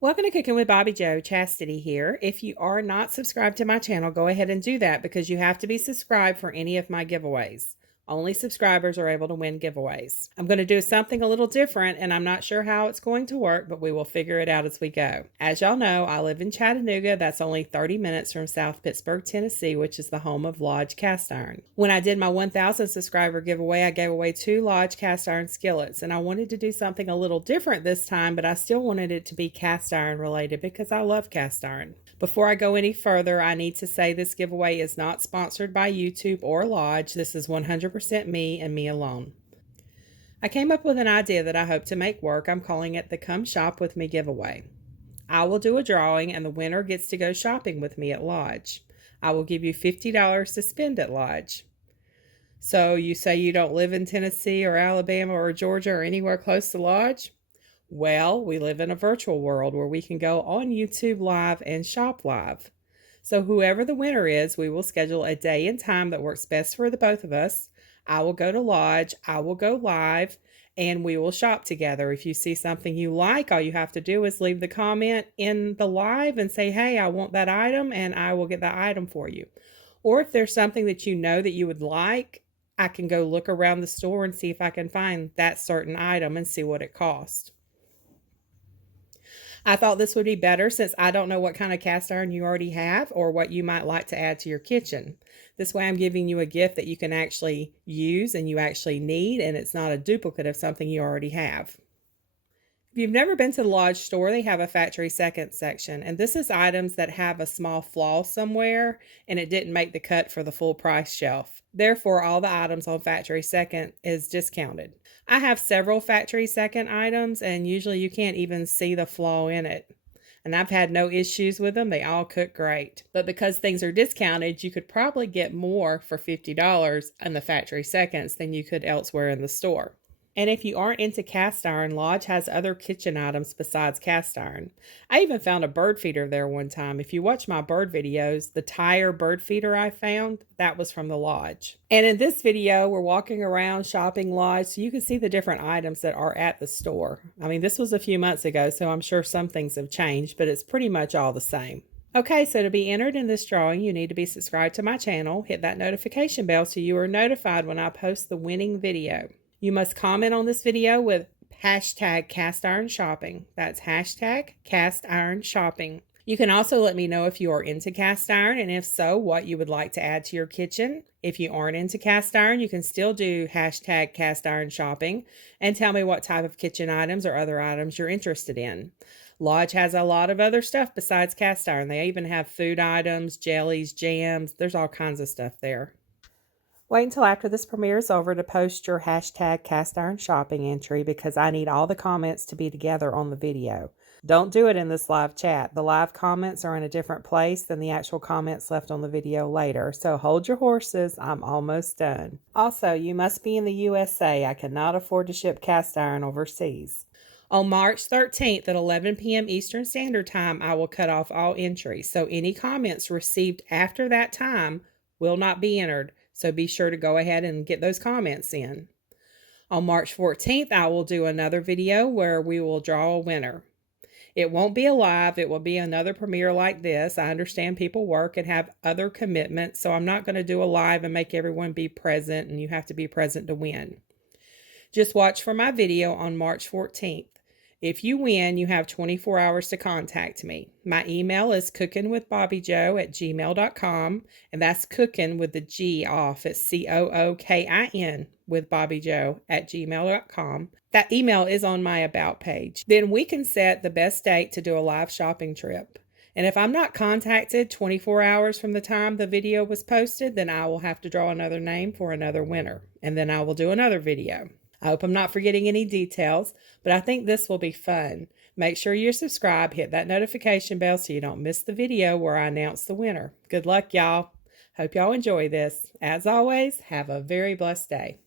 Welcome to Cooking with Bobby Joe. Chastity here. If you are not subscribed to my channel, go ahead and do that because you have to be subscribed for any of my giveaways. Only subscribers are able to win giveaways. I'm going to do something a little different and I'm not sure how it's going to work, but we will figure it out as we go. As y'all know, I live in Chattanooga. That's only 30 minutes from South Pittsburgh, Tennessee, which is the home of Lodge Cast Iron. When I did my 1,000 subscriber giveaway, I gave away 2 Lodge Cast Iron skillets, and I wanted to do something a little different this time, but I still wanted it to be cast iron related because I love cast iron. Before I go any further, I need to say this giveaway is not sponsored by YouTube or Lodge. This is 100% me and me alone. I came up with an idea that I hope to make work. I'm calling it the Come Shop With Me giveaway. I will do a drawing and the winner gets to go shopping with me at Lodge. I will give you $50 to spend at Lodge. So you say you don't live in Tennessee or Alabama or Georgia or anywhere close to Lodge? Well, we live in a virtual world where we can go on YouTube Live and shop live. So whoever the winner is, we will schedule a day and time that works best for the both of us. I will go to Lodge, I will go live, and we will shop together. If you see something you like, all you have to do is leave the comment in the live and say, hey, I want that item, and I will get that item for you. Or if there's something that you know that you would like, I can go look around the store and see if I can find that certain item and see what it costs. I thought this would be better since I don't know what kind of cast iron you already have or what you might like to add to your kitchen. This way I'm giving you a gift that you can actually use and you actually need, and it's not a duplicate of something you already have. If you've never been to the Lodge store, they have a factory second section, and this is items that have a small flaw somewhere and it didn't make the cut for the full price shelf. Therefore, all the items on factory second is discounted. I have several factory second items, and usually you can't even see the flaw in it. And I've had no issues with them. They all cook great. But because things are discounted, you could probably get more for $50 in the factory seconds than you could elsewhere in the store. And if you aren't into cast iron, Lodge has other kitchen items besides cast iron. I even found a bird feeder there one time. If you watch my bird videos, the tire bird feeder I found, that was from the Lodge. And in this video, we're walking around shopping Lodge so you can see the different items that are at the store. I mean, this was a few months ago, so I'm sure some things have changed, but it's pretty much all the same. Okay, so to be entered in this drawing, you need to be subscribed to my channel, hit that notification bell so you are notified when I post the winning video. You must comment on this video with hashtag cast iron shopping. That's hashtag cast iron shopping. You can also let me know if you are into cast iron, and if so, what you would like to add to your kitchen. If you aren't into cast iron, you can still do hashtag cast iron shopping and tell me what type of kitchen items or other items you're interested in. Lodge has a lot of other stuff besides cast iron. They even have food items, jellies, jams. There's all kinds of stuff there. Wait until after this premiere is over to post your hashtag cast iron shopping entry because I need all the comments to be together on the video. Don't do it in this live chat. The live comments are in a different place than the actual comments left on the video later. So hold your horses. I'm almost done. Also, you must be in the USA. I cannot afford to ship cast iron overseas. On March 13th at 11 p.m. Eastern Standard Time, I will cut off all entries. So any comments received after that time will not be entered. So be sure to go ahead and get those comments in. On March 14th, I will do another video where we will draw a winner. It won't be a live. It will be another premiere like this. I understand people work and have other commitments, so I'm not going to do a live and make everyone be present, and you have to be present to win. Just watch for my video on March 14th. If you win, you have 24 hours to contact me. My email is cookinwithbobbyjoe@gmail.com, and that's cooking with the G off. It's COOKIN with bobbyjoe@gmail.com. That email is on my About page. Then we can set the best date to do a live shopping trip. And if I'm not contacted 24 hours from the time the video was posted, then I will have to draw another name for another winner. And then I will do another video. I hope I'm not forgetting any details, but I think this will be fun. Make sure you're subscribed, hit that notification bell so you don't miss the video where I announce the winner. Good luck, y'all. Hope y'all enjoy this. As always, have a very blessed day.